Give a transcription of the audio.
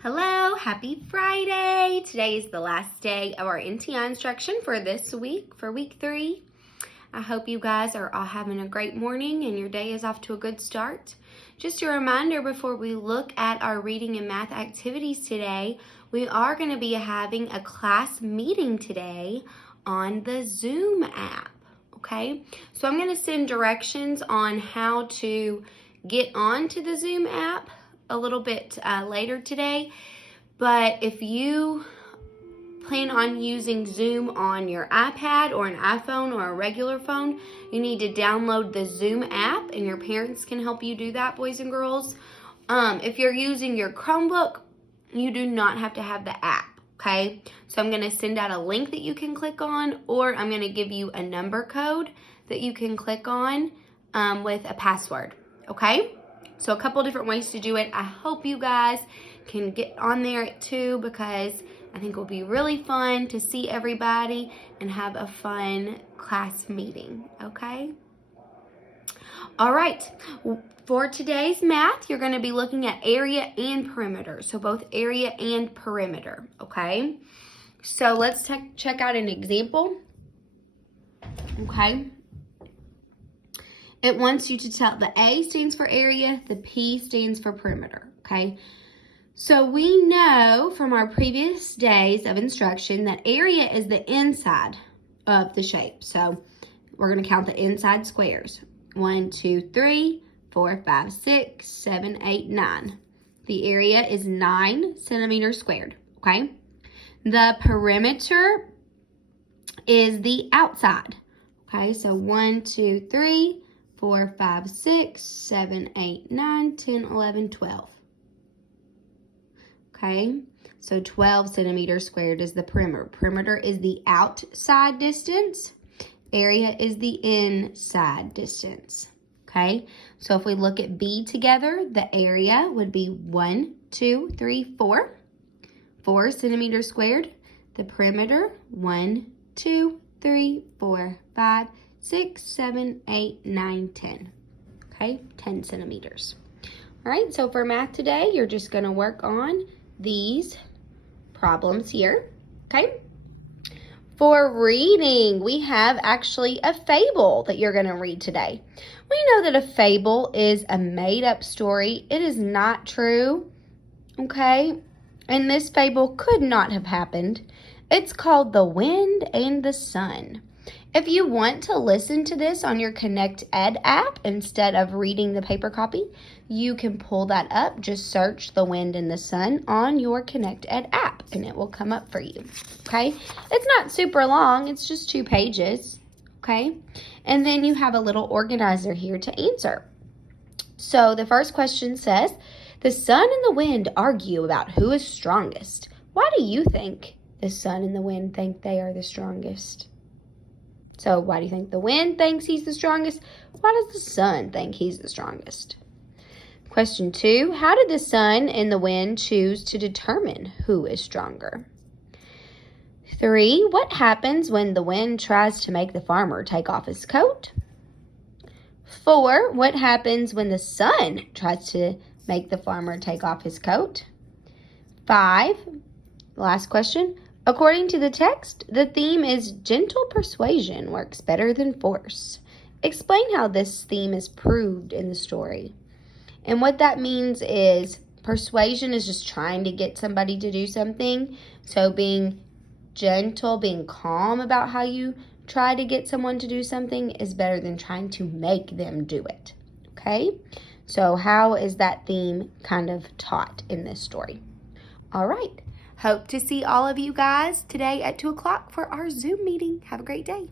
Hello, happy Friday. Today is the last day of our NTI instruction for this week, for week 3. I hope you guys are all having a great morning and your day is off to a good start. Just a reminder before we look at our reading and math activities today, we are going to be having a class meeting today on the Zoom app, okay? So I'm going to send directions on how to get onto the Zoom app a little bit later today, but if you plan on using Zoom on your iPad or an iPhone or a regular phone, you need to download the Zoom app, and your parents can help you do that, boys and girls. If you're using your Chromebook, you do not have to have the app, okay? So I'm going to send out a link that you can click on, or I'm going to give you a number code that you can click on with a password, okay? So a couple different ways to do it. I hope you guys can get on there too, because I think it will be really fun to see everybody and have a fun class meeting, okay? All right, for today's math, you're going to be looking at area and perimeter. So both area and perimeter, okay? So let's check out an example, okay? It wants you to tell, the A stands for area, the P stands for perimeter, okay? So we know from our previous days of instruction that area is the inside of the shape. So we're going to count the inside squares. 1, 2, 3, 4, 5, 6, 7, 8, 9. The area is 9 centimeters squared, okay? The perimeter is the outside, okay? So 1, 2, 3, 4, 5, 6, 7, 8, 9, 10, 11, 12. Okay, so 12 centimeters squared is the perimeter. Perimeter is the outside distance. Area is the inside distance. Okay, so if we look at B together, the area would be 1, 2, 3, 4. 4 centimeters squared. The perimeter, 1, 2, 3, 4, 5, 6, 7, 8, 9, 10. Okay, 10 centimeters. All right, so for math today, you're just going to work on these problems here, okay? For reading, we have actually a fable that you're going to read today. We know that a fable is a made-up story. It is not true, okay? And this fable could not have happened. It's called The Wind and the Sun. If you want to listen to this on your Connect Ed app instead of reading the paper copy, you can pull that up. Just search The Wind and the Sun on your Connect Ed app and it will come up for you, okay? It's not super long. It's just 2 pages, okay? And then you have a little organizer here to answer. So the first question says, the sun and the wind argue about who is strongest. Why do you think the sun and the wind think they are the strongest? So why do you think the wind thinks he's the strongest? Why does the sun think he's the strongest? Question 2, how did the sun and the wind choose to determine who is stronger? 3, what happens when the wind tries to make the farmer take off his coat? 4, what happens when the sun tries to make the farmer take off his coat? 5, last question. According to the text, the theme is gentle persuasion works better than force. Explain how this theme is proved in the story. And what that means is persuasion is just trying to get somebody to do something. So being gentle, being calm about how you try to get someone to do something is better than trying to make them do it. Okay? So how is that theme kind of taught in this story? All right. Hope to see all of you guys today at 2 o'clock for our Zoom meeting. Have a great day.